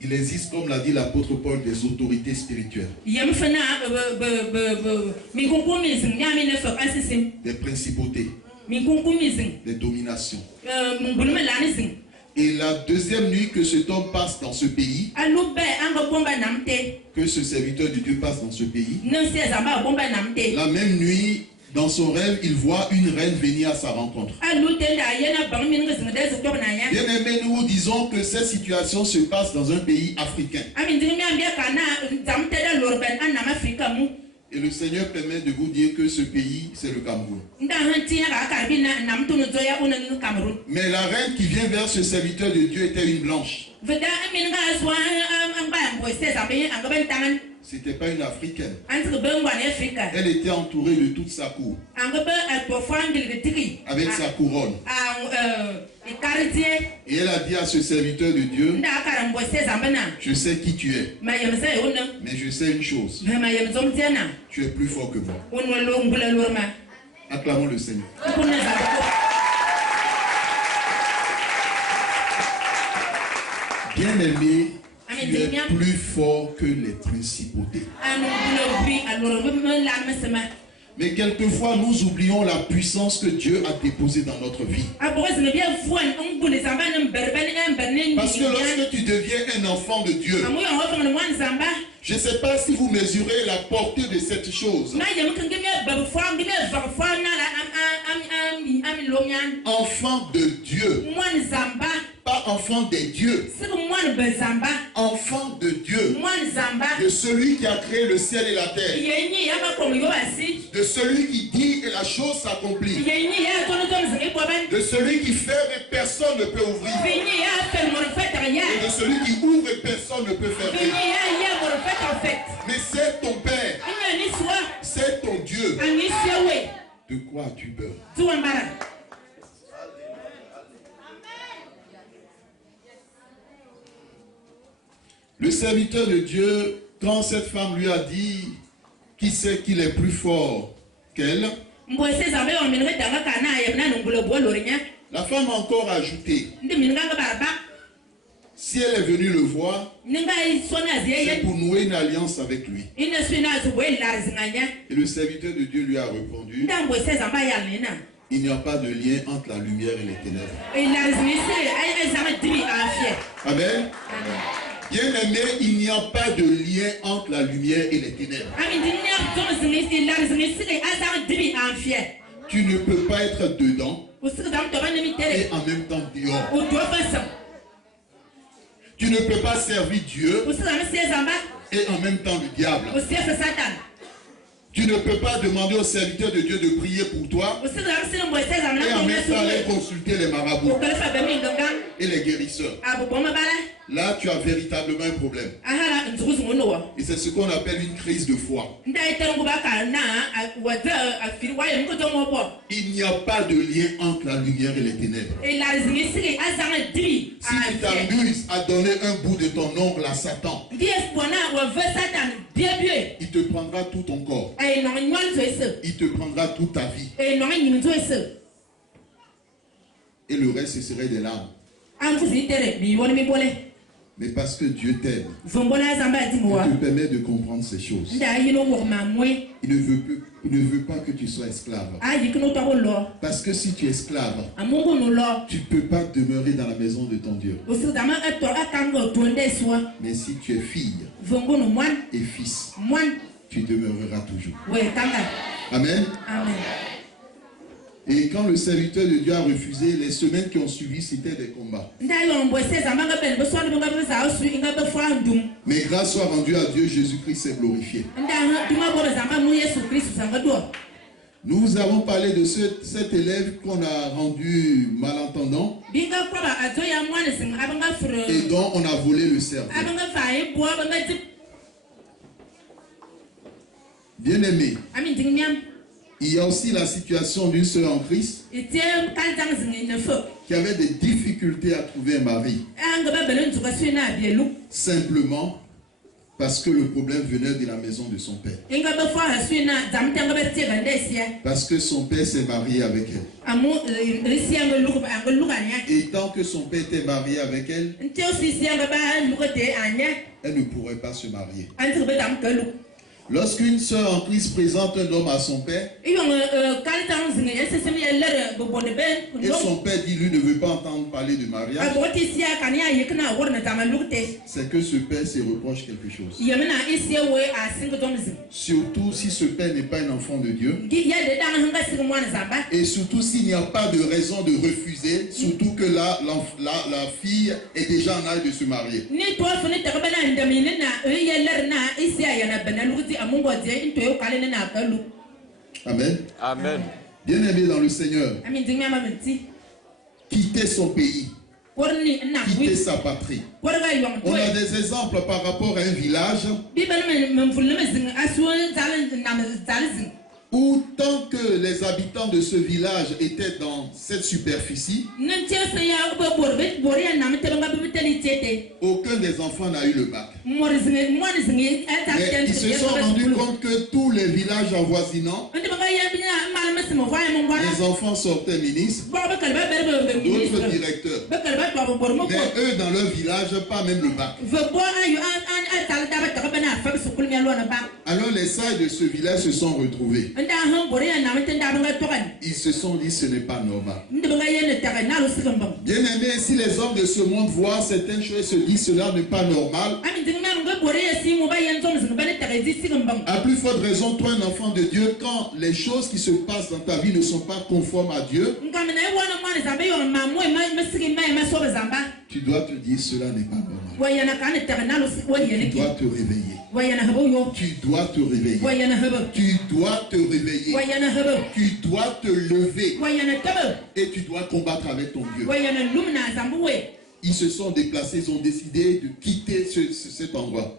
Il existe, comme l'a dit l'apôtre Paul, des autorités spirituelles. Des principautés. Des dominations. Et la deuxième nuit que cet homme passe dans ce pays, que ce serviteur de Dieu passe dans ce pays, la même nuit, dans son rêve, il voit une reine venir à sa rencontre. Bien aimé, nous disons que cette situation se passe dans un pays africain. Et le Seigneur permet de vous dire que ce pays, c'est le Cameroun. Mais la reine qui vient vers ce serviteur de Dieu était une blanche. C'était pas une africaine. Elle était entourée de toute sa cour. Avec sa couronne. Et elle a dit à ce serviteur de Dieu, je sais qui tu es. Mais je sais une chose. Tu es plus fort que moi. Acclamons le Seigneur. Bien aimé, tu es plus fort que les principautés. Mais quelquefois, nous oublions la puissance que Dieu a déposée dans notre vie. Parce que lorsque tu deviens un enfant de Dieu, je ne sais pas si vous mesurez la portée de cette chose. Enfant de Dieu. Pas enfant des dieux. Enfant de Dieu. De celui qui a créé le ciel et la terre. De celui qui dit et la chose s'accomplit. De celui qui ferme et personne ne peut ouvrir. Et de celui qui ouvre et personne ne peut fermer. Mais c'est ton Père. C'est ton Dieu. De quoi as-tu peur? Le serviteur de Dieu, quand cette femme lui a dit qui sait qu'il est plus fort qu'elle, la femme a encore ajouté, si elle est venue le voir, c'est pour nouer une alliance avec lui. Et le serviteur de Dieu lui a répondu, il n'y a pas de lien entre la lumière et les ténèbres. Amen. Bien aimé, il n'y a pas de lien entre la lumière et les ténèbres. Tu ne peux pas être dedans et en même temps dehors. Tu ne peux pas servir Dieu et en même temps le diable. Tu ne peux pas demander au serviteur de Dieu de prier pour toi et en même temps aller consulter les marabouts et les guérisseurs. Là, tu as véritablement un problème. Et c'est ce qu'on appelle une crise de foi. Il n'y a pas de lien entre la lumière et les ténèbres. Si tu t'amuses à donner un bout de ton ongle à Satan, il te prendra tout ton corps. Il te prendra toute ta vie. Et le reste, ce serait des larmes. Mais parce que Dieu t'aime, il te permet de comprendre ces choses. Il ne veut pas que tu sois esclave. Parce que si tu es esclave, tu ne peux pas demeurer dans la maison de ton Dieu. Mais si tu es fille et fils, tu demeureras toujours. Amen. Amen. Et quand le serviteur de Dieu a refusé, les semaines qui ont suivi, c'était des combats. Mais grâce soit rendue à Dieu, Jésus-Christ s'est glorifié. Nous avons parlé de cet élève qu'on a rendu malentendant et dont on a volé le cerveau. Bien aimé, il y a aussi la situation d'une sœur en Christ qui avait des difficultés à trouver un mari. Simplement, Parce que le problème venait de la maison de son père. Parce que son père s'est marié avec elle. Et tant que son père était marié avec elle, elle ne pourrait pas se marier. Lorsqu'une sœur en Christ présente un homme à son père, et son père dit lui ne veut pas entendre parler de mariage, c'est que ce père se reproche quelque chose. Surtout si ce père n'est pas un enfant de Dieu. Et surtout s'il n'y a pas de raison de refuser, surtout que la fille est déjà en âge de se marier. Amen. Amen. Bien-aimé dans le Seigneur, quitter son pays, quitter sa patrie. On a des exemples par rapport à un village où tant que les habitants de ce village étaient dans cette superficie, aucun des enfants n'a eu le bac. Mais ils se sont rendus compte que tous les villages avoisinants, les enfants sortaient ministres, d'autres directeurs. Mais eux, dans leur village, pas même le bac. Alors les sages de ce village se sont retrouvés. Ils se sont dit ce n'est pas normal. Bien aimé, si les hommes de ce monde voient certaines choses et se disent cela n'est pas normal, à plus forte raison, toi un enfant de Dieu, quand les choses qui se passent dans ta vie ne sont pas conformes à Dieu, tu dois te dire cela n'est pas normal. Tu dois te réveiller. Tu dois te réveiller. Tu dois te réveiller. Tu dois te lever. Et tu dois combattre avec ton Dieu. Ils se sont déplacés, ils ont décidé de quitter cet endroit.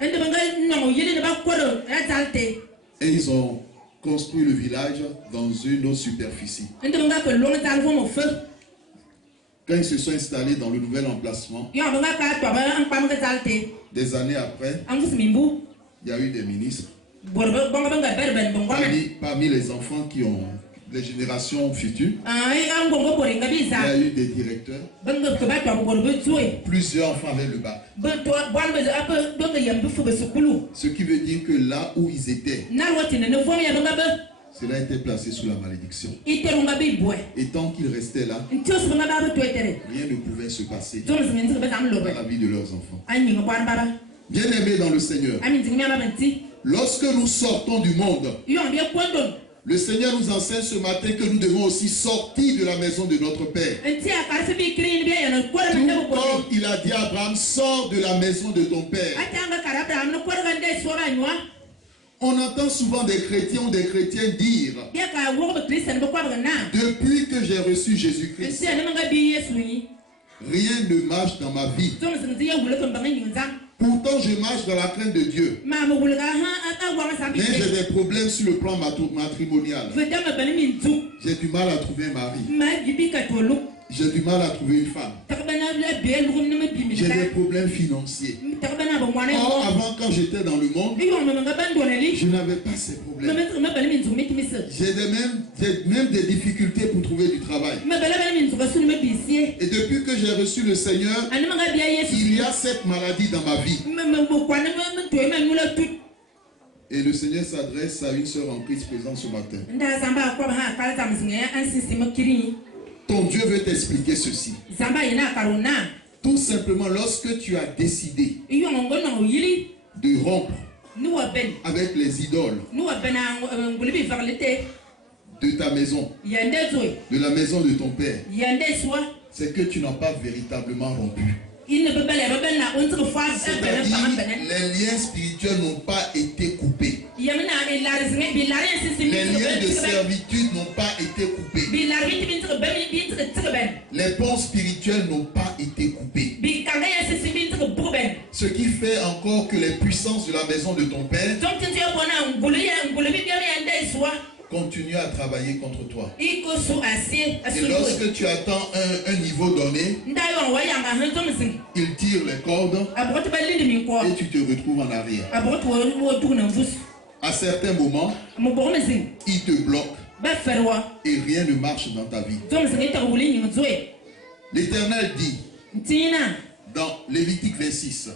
Et ils ont construit le village dans une autre superficie. Quand ils se sont installés dans le nouvel emplacement, des années après, il y a eu des ministres. Parmi les enfants qui ont les générations futures, il y a eu des directeurs. Plusieurs enfants avaient le bac. Ce qui veut dire que là où ils étaient, cela a été placé sous la malédiction. Et tant qu'ils restaient là, rien ne pouvait se passer dans la vie de leurs enfants. Bien-aimés dans le Seigneur, lorsque nous sortons du monde, le Seigneur nous enseigne ce matin que nous devons aussi sortir de la maison de notre Père. Tout comme il a dit à Abraham, sors de la maison de ton Père. On entend souvent des chrétiens ou des chrétiens dire, depuis que j'ai reçu Jésus-Christ, rien ne marche dans ma vie. Pourtant, je marche dans la crainte de Dieu. Mais j'ai des problèmes sur le plan matrimonial. J'ai du mal à trouver un mari. J'ai du mal à trouver une femme. J'ai des problèmes financiers. Or, avant, quand j'étais dans le monde, je n'avais pas ces problèmes. J'ai même des difficultés pour trouver du travail. Et depuis que j'ai reçu le Seigneur, il y a cette maladie dans ma vie. Et le Seigneur s'adresse à une sœur en Christ présente ce matin. Ton Dieu veut t'expliquer ceci. Tout simplement, lorsque tu as décidé de rompre avec les idoles de ta maison, de la maison de ton père, c'est que tu n'as pas véritablement rompu. C'est-à-dire, les liens spirituels n'ont pas été coupés. Les liens de servitude n'ont pas été coupés. Les ponts spirituels n'ont pas été coupés. Ce qui fait encore que les puissances de la maison de ton père continue à travailler contre toi. Et lorsque tu attends un niveau donné, il tire les cordes et tu te retrouves en arrière. À certains moments, il te bloque et rien ne marche dans ta vie. L'Éternel dit dans Lévitique 26,